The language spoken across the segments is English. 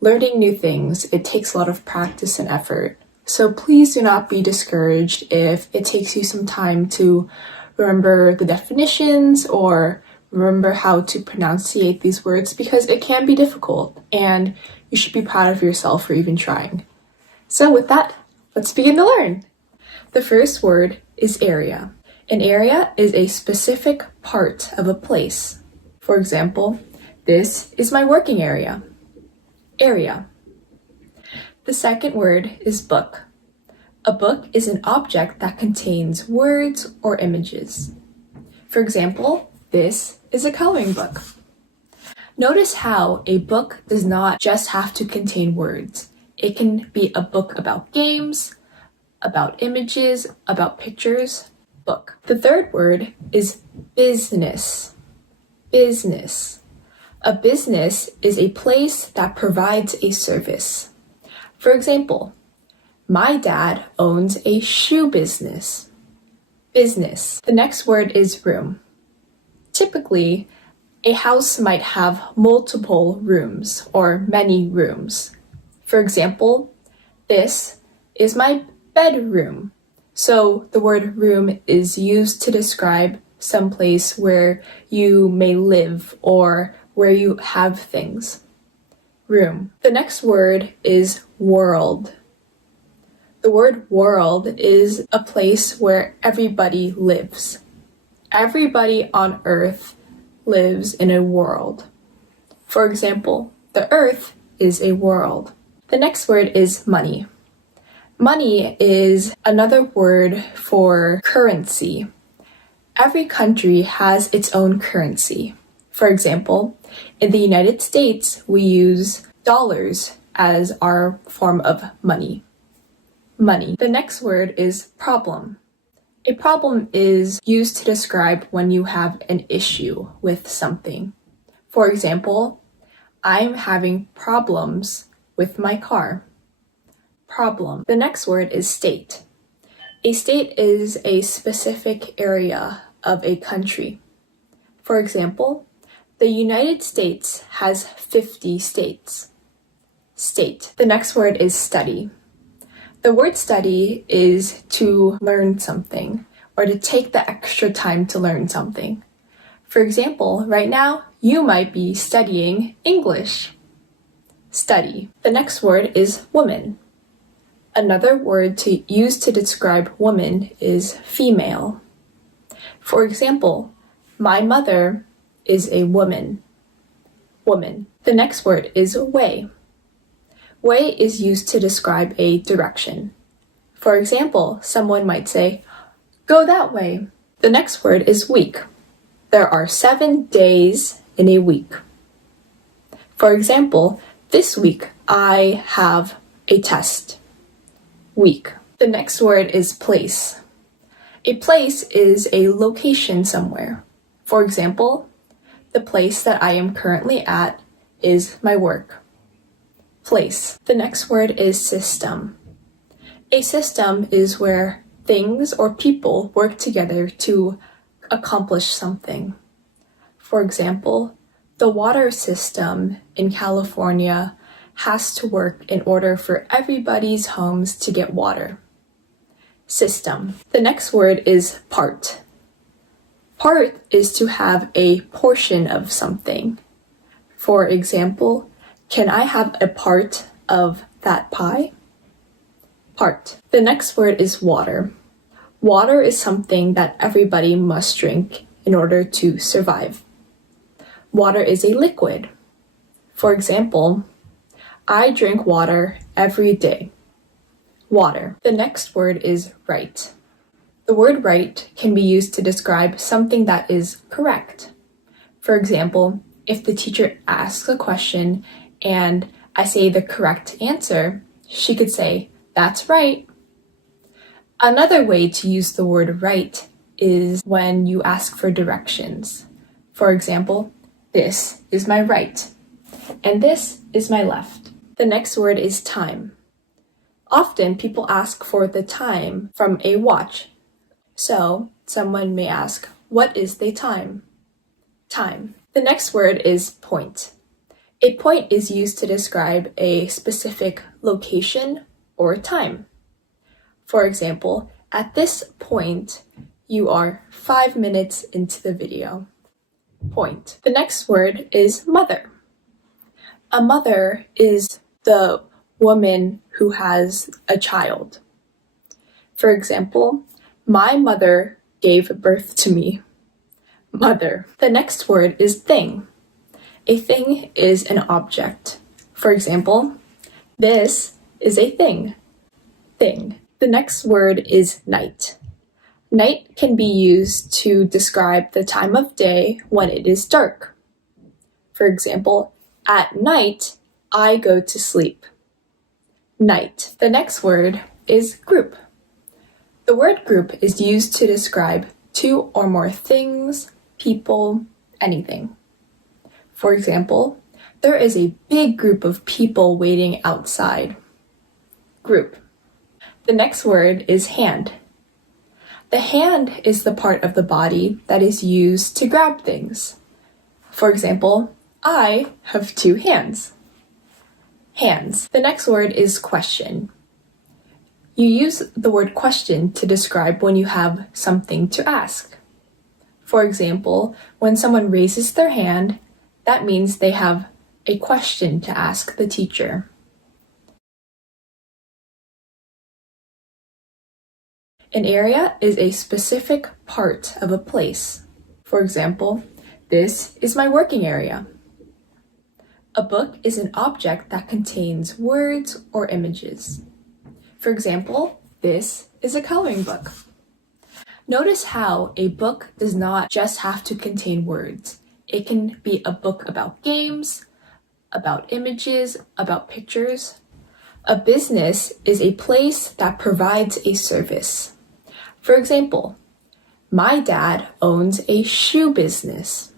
Learning new things, it takes a lot of practice and effort. So please do not be discouraged if it takes you some time to remember the definitions or remember how to pronunciate these words, because it can be difficult and you should be proud of yourself for even trying. So with that, let's begin to learn. The first word is area. An area is a specific part of a place. For example, this is my working area. Area. The second word is book. A book is an object that contains words or images. For example, this is a coloring book. Notice how a book does not just have to contain words. It can be a book about games, about images, about pictures. Book. The third word is business. Business. A business is a place that provides a service. For example, my dad owns a shoe business. Business. The next word is room. Typically, a house might have multiple rooms or many rooms. For example, this is my bedroom. So the word room is used to describe some place where you may live or where you have things. Room. The next word is world. The word world is a place where everybody lives. Everybody on Earth lives in a world. For example, the Earth is a world. The next word is money. Money is another word for currency. Every country has its own currency. For example, in the United States, we use dollars as our form of money. Money. The next word is problem. A problem is used to describe when you have an issue with something. For example, I'm having problems with my car. Problem. The next word is state. A state is a specific area of a country. For example, the United States has 50 states. State. The next word is study. The word study is to learn something or to take the extra time to learn something. For example, right now, you might be studying English. Study. The next word is woman. Another word to use to describe woman is female. For example, my mother is a woman. Woman. The next word is way. Way is used to describe a direction. For example, someone might say, go that way. The next word is week. There are 7 days in a week. For example, this week I have a test. Week. The next word is place. A place is a location somewhere. For example, the place that I am currently at is my work. Place. The next word is system. A system is where things or people work together to accomplish something. For example, the water system in California has to work in order for everybody's homes to get water. System. The next word is part. Part is to have a portion of something. For example, can I have a part of that pie? Part. The next word is water. Water is something that everybody must drink in order to survive. Water is a liquid. For example, I drink water every day. Water. The next word is right. The word right can be used to describe something that is correct. For example, if the teacher asks a question and I say the correct answer, she could say, that's right. Another way to use the word right is when you ask for directions. For example, this is my right, and this is my left. The next word is time. Often people ask for the time from a watch. So someone may ask, what is the time? Time. The next word is point. A point is used to describe a specific location or time. For example, at this point, you are 5 minutes into the video. Point. The next word is mother. A mother is the woman who has a child. For example, my mother gave birth to me. Mother. The next word is thing. A thing is an object. For example, this is a thing. Thing. The next word is night. Night can be used to describe the time of day when it is dark. For example, at night, I go to sleep. Night. The next word is group. The word group is used to describe two or more things, people, anything. For example, there is a big group of people waiting outside. Group. The next word is hand. The hand is the part of the body that is used to grab things. For example, I have 2 hands. Hands. The next word is question. You use the word question to describe when you have something to ask. For example, when someone raises their hand, that means they have a question to ask the teacher. An area is a specific part of a place. For example, this is my working area. A book is an object that contains words or images. For example, this is a coloring book. Notice how a book does not just have to contain words. It can be a book about games, about images, about pictures. A business is a place that provides a service. For example, my dad owns a shoe business.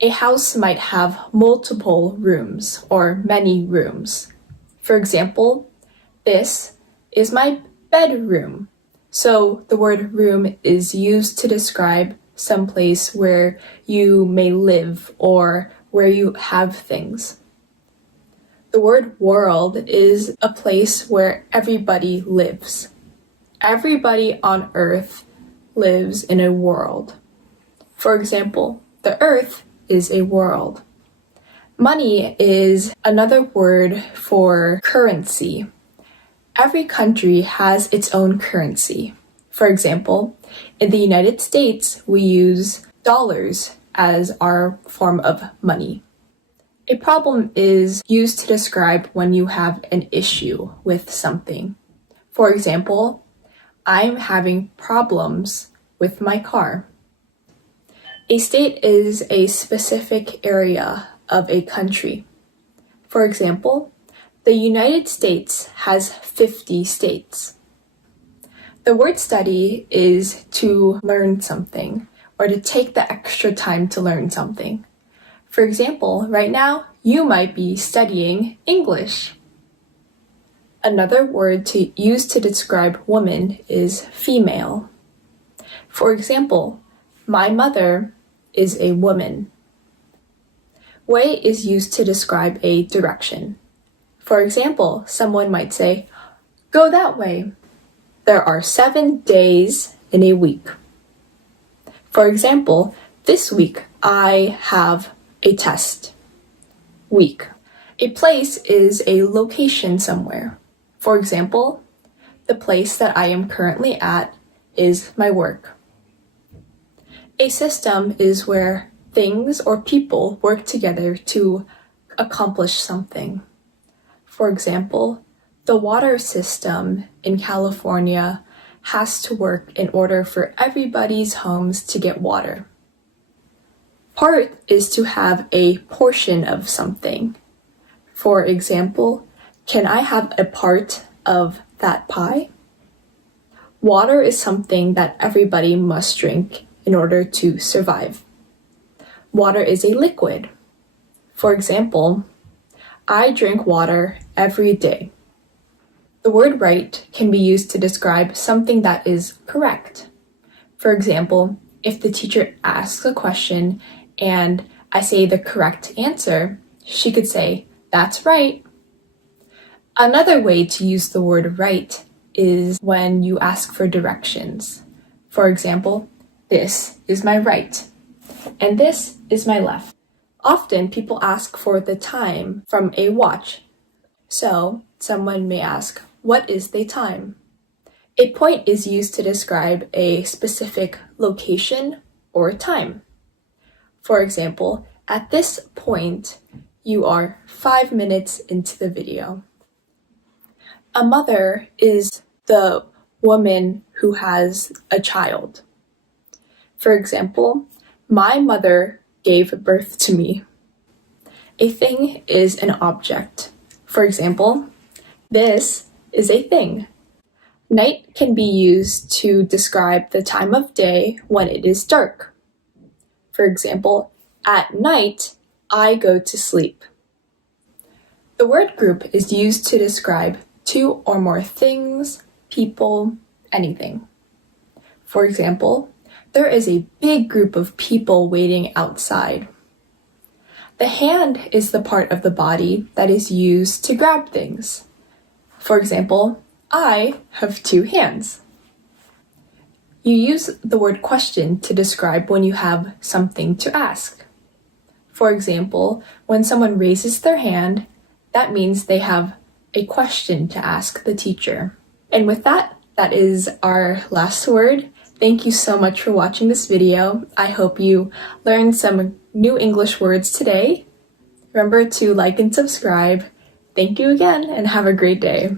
A house might have multiple rooms or many rooms. For example, this is my bedroom. So the word room is used to describe some place where you may live or where you have things. The word world is a place where everybody lives. Everybody on Earth lives in a world. For example, the Earth is a world. Money is another word for currency. Every country has its own currency. For example, in the United States, we use dollars as our form of money. A problem is used to describe when you have an issue with something. For example, I'm having problems with my car. A state is a specific area of a country. For example, the United States has 50 states. The word study is to learn something or to take the extra time to learn something. For example, right now, you might be studying English. Another word to use to describe woman is female. For example, my mother is a woman. Way is used to describe a direction. For example, someone might say, go that way. There are 7 days in a week. For example, this week I have a test. Week. A place is a location somewhere. For example, the place that I am currently at is my work. A system is where things or people work together to accomplish something. For example, the water system in California has to work in order for everybody's homes to get water. Part is to have a portion of something. For example, can I have a part of that pie? Water is something that everybody must drink in order to survive. Water is a liquid. For example, I drink water every day. The word right can be used to describe something that is correct. For example, if the teacher asks a question and I say the correct answer, she could say, "That's right." Another way to use the word right is when you ask for directions. For example, this is my right, and this is my left. Often people ask for the time from a watch. So someone may ask, "What is the time?" A point is used to describe a specific location or time. For example, at this point, you are 5 minutes into the video. A mother is the woman who has a child. For example, my mother gave birth to me. A thing is an object. For example, this is a thing. Night can be used to describe the time of day when it is dark. For example, at night, I go to sleep. The word group is used to describe two or more things, people, anything. For example, there is a big group of people waiting outside. The hand is the part of the body that is used to grab things. For example, I have 2 hands. You use the word question to describe when you have something to ask. For example, when someone raises their hand, that means they have a question to ask the teacher. And with that, that is our last word. Thank you so much for watching this video. I hope you learned some new English words today. Remember to like and subscribe. Thank you again and have a great day.